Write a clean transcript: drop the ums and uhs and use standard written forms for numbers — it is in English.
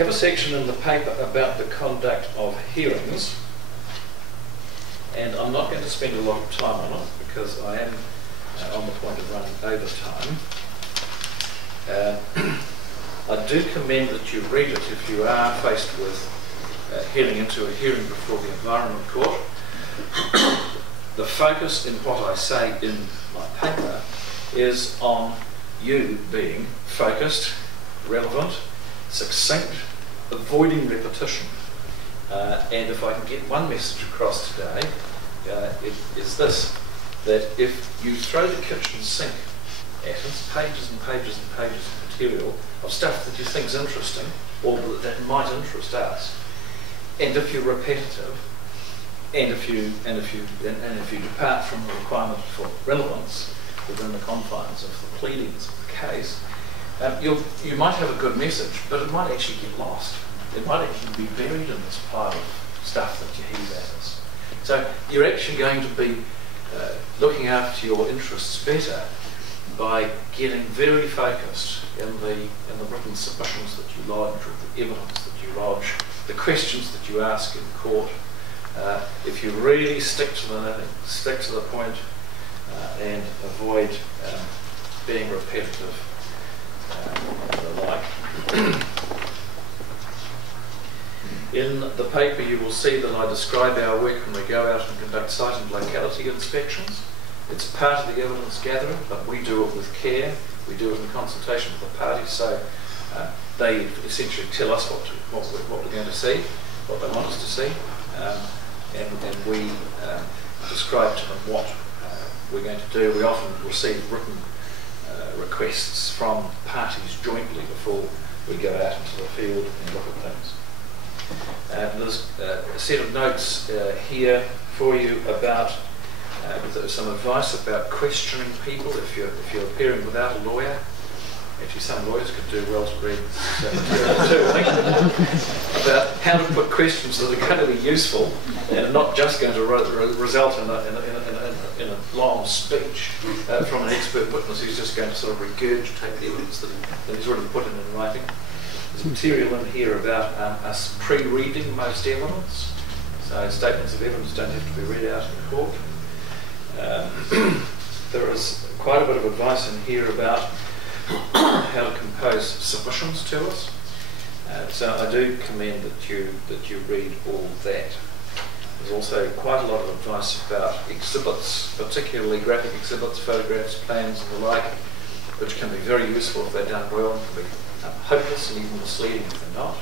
have a section in the paper about the conduct of hearings, and I'm not going to spend a lot of time on it because I am on the point of running over time. I do commend that you read it if you are faced with heading into a hearing before the Environment Court. The focus in what I say in my paper is on you being focused, relevant, succinct, avoiding repetition. And if I can get one message across today, it is this, that if you throw the kitchen sink at us, pages and pages and pages of material of stuff that you think is interesting, or that might interest us, and if you're repetitive, and if you depart from the requirement for relevance within the confines of the pleadings of the case, you might have a good message, but it might actually get lost. It might actually be buried in this pile of stuff that you heave at us. So you're actually going to be looking after your interests better by getting very focused in the written submissions that you lodge, or the evidence that you lodge, the questions that you ask in court. If you really stick to the point and avoid being repetitive and the like. In the paper you will see that I describe our work when we go out and conduct site and locality inspections. It's part of the evidence gathering, but we do it with care. We do it in consultation with the parties, so they essentially tell us what we're going to see, what they want us to see, and we describe to them what we're going to do. We often receive written requests from parties jointly before we go out into the field and look at things. There's a set of notes here for you about some advice about questioning people if you're appearing without a lawyer. Actually, some lawyers could do well to read this too, I think, about how to put questions that are going to be useful and not just going to result in a long speech from an expert witness who's just going to sort of regurgitate the evidence that he's already put in writing. There's material in here about us pre-reading most evidence, so statements of evidence don't have to be read out in court. There is quite a bit of advice in here about how to compose submissions to us. So I do commend that you read all that. There's also quite a lot of advice about exhibits, particularly graphic exhibits, photographs, plans and the like, which can be very useful if they're done well and can be hopeless and even misleading if they're not.